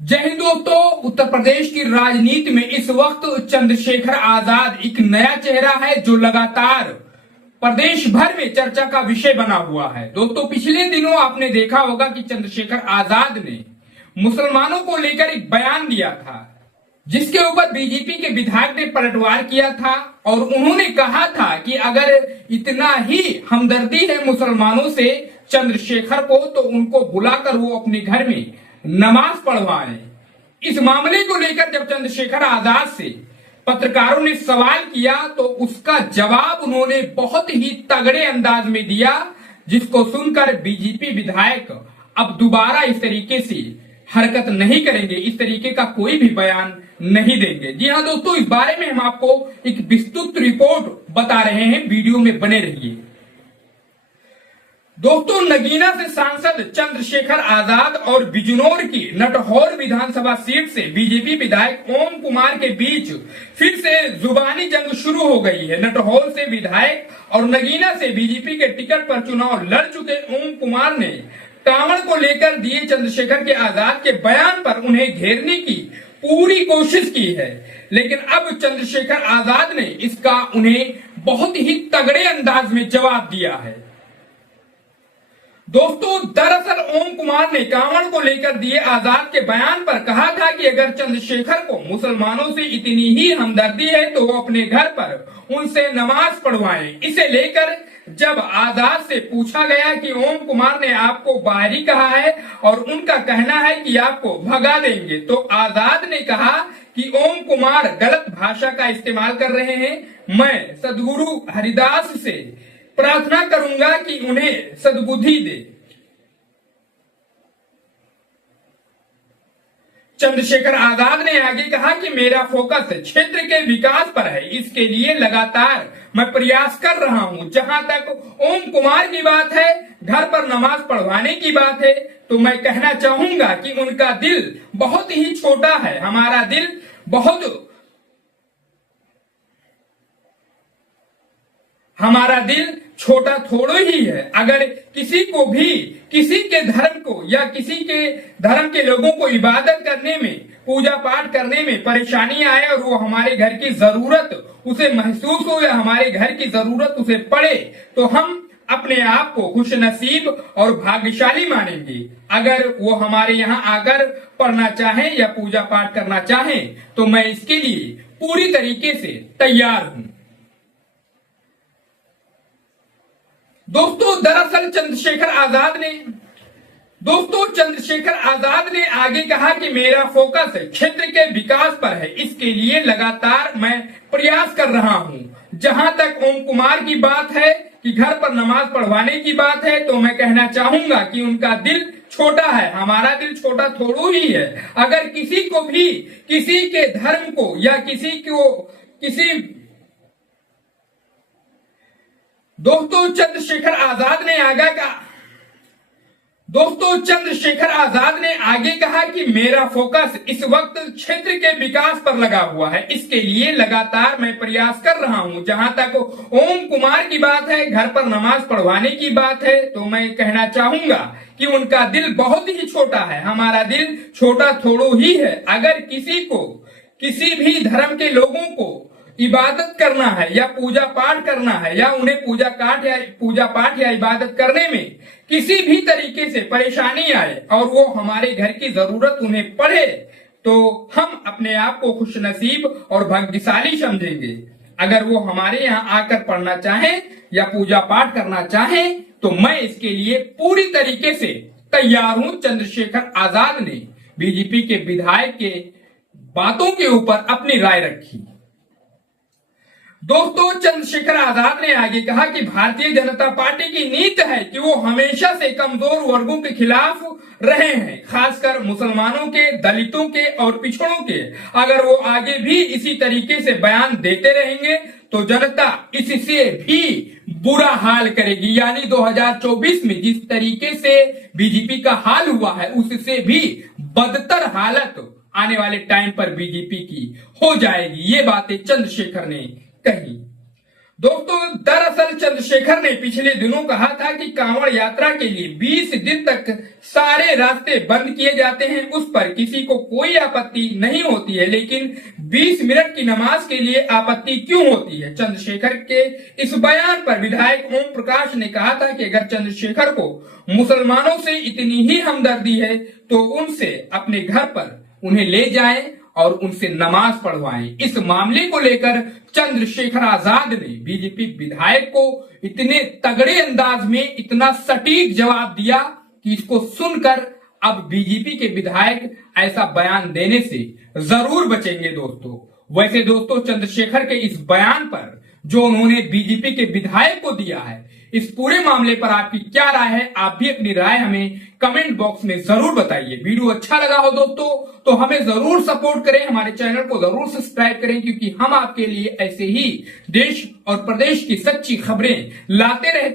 जय हिंद दोस्तों। उत्तर प्रदेश की राजनीति में इस वक्त चंद्रशेखर आजाद एक नया चेहरा है जो लगातार प्रदेश भर में चर्चा का विषय बना हुआ है। दोस्तों, पिछले दिनों आपने देखा होगा कि चंद्रशेखर आजाद ने मुसलमानों को लेकर एक बयान दिया था, जिसके ऊपर बीजेपी के विधायक ने पलटवार किया था और उन्होंने कहा था कि अगर इतना ही हमदर्दी है मुसलमानों से चंद्रशेखर को, तो उनको बुलाकर वो अपने घर में नमाज पढ़वाएं। इस मामले को लेकर जब चंद्रशेखर आजाद से पत्रकारों ने सवाल किया तो उसका जवाब उन्होंने बहुत ही तगड़े अंदाज में दिया, जिसको सुनकर बीजेपी विधायक अब दोबारा इस तरीके से हरकत नहीं करेंगे, इस तरीके का कोई भी बयान नहीं देंगे। जी हां दोस्तों, इस बारे में हम आपको एक विस्तृत रिपोर्ट बता रहे हैं, वीडियो में बने रहिए। दोस्तों, नगीना से सांसद चंद्रशेखर आजाद और बिजनौर की नटहौर विधानसभा सीट से बीजेपी विधायक ओम कुमार के बीच फिर से जुबानी जंग शुरू हो गई है। नटहौर से विधायक और नगीना से बीजेपी के टिकट पर चुनाव लड़ चुके ओम कुमार ने कांवड़ को लेकर दिए चंद्रशेखर के आजाद के बयान पर उन्हें घेरने की पूरी कोशिश की है, लेकिन अब चंद्रशेखर आजाद ने इसका उन्हें बहुत ही तगड़े अंदाज में जवाब दिया है। दोस्तों, दरअसल ओम कुमार ने कांवड़ को लेकर दिए आजाद के बयान पर कहा था कि अगर चंद्रशेखर को मुसलमानों से इतनी ही हमदर्दी है तो वो अपने घर पर उनसे नमाज पढ़वाएं। इसे लेकर जब आजाद से पूछा गया कि ओम कुमार ने आपको बाहरी कहा है और उनका कहना है कि आपको भगा देंगे, तो आजाद ने कहा कि ओम कुमार गलत भाषा का इस्तेमाल कर रहे हैं। मैं सदगुरु हरिदास से प्रार्थना करूंगा कि उन्हें सद्बुद्धि दे। चंद्रशेखर आजाद ने आगे कहा कि मेरा फोकस क्षेत्र के विकास पर है, इसके लिए लगातार मैं प्रयास कर रहा हूं। जहां तक ओम कुमार की बात है, घर पर नमाज पढ़वाने की बात है, तो मैं कहना चाहूंगा कि उनका दिल बहुत ही छोटा है। हमारा दिल छोटा थोड़ा ही है। अगर किसी को भी किसी के धर्म को या किसी के धर्म के लोगों को इबादत करने में, पूजा पाठ करने में परेशानी आए और वो हमारे घर की जरूरत उसे महसूस हो या हमारे घर की जरूरत उसे पड़े, तो हम अपने आप को खुश नसीब और भाग्यशाली मानेंगे। अगर वो हमारे यहाँ आकर पढ़ना चाहें या पूजा पाठ करना चाहें, तो मैं इसके लिए पूरी तरीके से तैयार हूं। दोस्तों, दरअसल चंद्रशेखर आजाद ने आगे कहा कि मेरा फोकस क्षेत्र के विकास पर है, इसके लिए लगातार मैं प्रयास कर रहा हूं। जहां तक ओम कुमार की बात है कि घर पर नमाज पढ़वाने की बात है, तो मैं कहना चाहूंगा कि उनका दिल छोटा है, हमारा दिल छोटा थोड़ा ही है। अगर किसी को भी किसी के धर्म को या दोस्तों, चंद्रशेखर आजाद ने आगे कहा कि मेरा फोकस इस वक्त क्षेत्र के विकास पर लगा हुआ है, इसके लिए लगातार मैं प्रयास कर रहा हूं। जहां तक ओम कुमार की बात है, घर पर नमाज पढ़वाने की बात है, तो मैं कहना चाहूंगा कि उनका दिल बहुत ही छोटा है, हमारा दिल छोटा थोड़ा ही है। अगर किसी को किसी भी धर्म के लोगों को इबादत करना है या पूजा पाठ करना है या उन्हें पूजा पाठ या इबादत करने में किसी भी तरीके से परेशानी आए और वो हमारे घर की जरूरत उन्हें पड़े, तो हम अपने आप को खुशनसीब और भाग्यशाली समझेंगे। अगर वो हमारे यहाँ आकर पढ़ना चाहें या पूजा पाठ करना चाहें, तो मैं इसके लिए पूरी तरीके से तैयार हूं। चंद्रशेखर आजाद ने बीजेपी के विधायक के बातों के ऊपर अपनी राय रखी। दोस्तों, चंद्रशेखर आजाद ने आगे कहा कि भारतीय जनता पार्टी की नीति है कि वो हमेशा से कमजोर वर्गों के खिलाफ रहे हैं, खासकर मुसलमानों के, दलितों के और पिछड़ों के। अगर वो आगे भी इसी तरीके से बयान देते रहेंगे तो जनता इससे भी बुरा हाल करेगी। यानी 2024 में जिस तरीके से बीजेपी का हाल हुआ है, उससे भी बदतर हालत आने वाले टाइम पर बीजेपी की हो जाएगी। ये बातें चंद्रशेखर ने कही। दोस्तों, दरअसल चंद्रशेखर ने पिछले दिनों कहा था कि कांवड़ यात्रा के लिए 20 दिन तक सारे रास्ते बंद किए जाते हैं, उस पर किसी को कोई आपत्ति नहीं होती है। लेकिन 20 मिनट की नमाज के लिए आपत्ति क्यों होती है? चंद्रशेखर के इस बयान पर विधायक ओम प्रकाश ने कहा था कि अगर चंद्रशेखर को मुसलमानों से इतनी ही हमदर्दी है तो उनसे अपने घर पर उन्हें ले जाएं और उनसे नमाज पढ़वाएं। इस मामले को लेकर चंद्रशेखर आजाद ने बीजेपी विधायक को इतने तगड़े अंदाज में इतना सटीक जवाब दिया कि इसको सुनकर अब बीजेपी के विधायक ऐसा बयान देने से जरूर बचेंगे। दोस्तों, वैसे दोस्तों, चंद्रशेखर के इस बयान पर जो उन्होंने बीजेपी के विधायक को दिया है, इस पूरे मामले पर आपकी क्या राय है? आप भी अपनी राय हमें कमेंट बॉक्स में जरूर बताइए। वीडियो अच्छा लगा हो दोस्तों तो हमें जरूर सपोर्ट करें, हमारे चैनल को जरूर सब्सक्राइब करें, क्योंकि हम आपके लिए ऐसे ही देश और प्रदेश की सच्ची खबरें लाते रहते हैं।